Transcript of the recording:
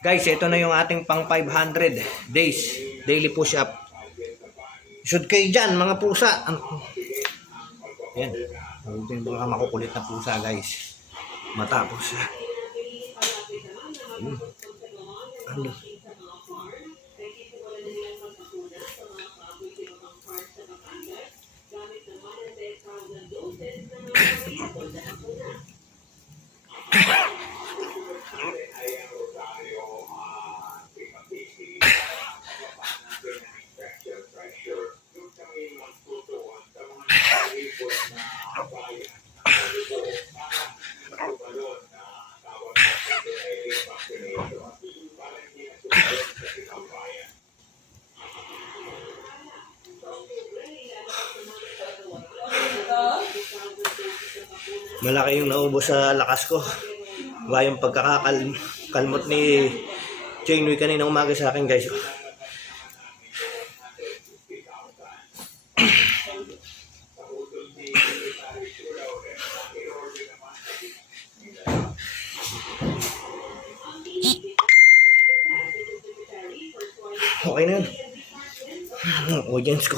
Guys, ito na yung ating pang 500 days daily push-up. Shoot kayo dyan, mga pusa. Yan. Ito yung mga makukulit na pusa, guys. Matapos. Ano? Malaki yung naubos sa lakas ko. Ba yung pagkakakalmot ni Chainway kanina umaga sa akin, guys. Okay na yun. Audience ko.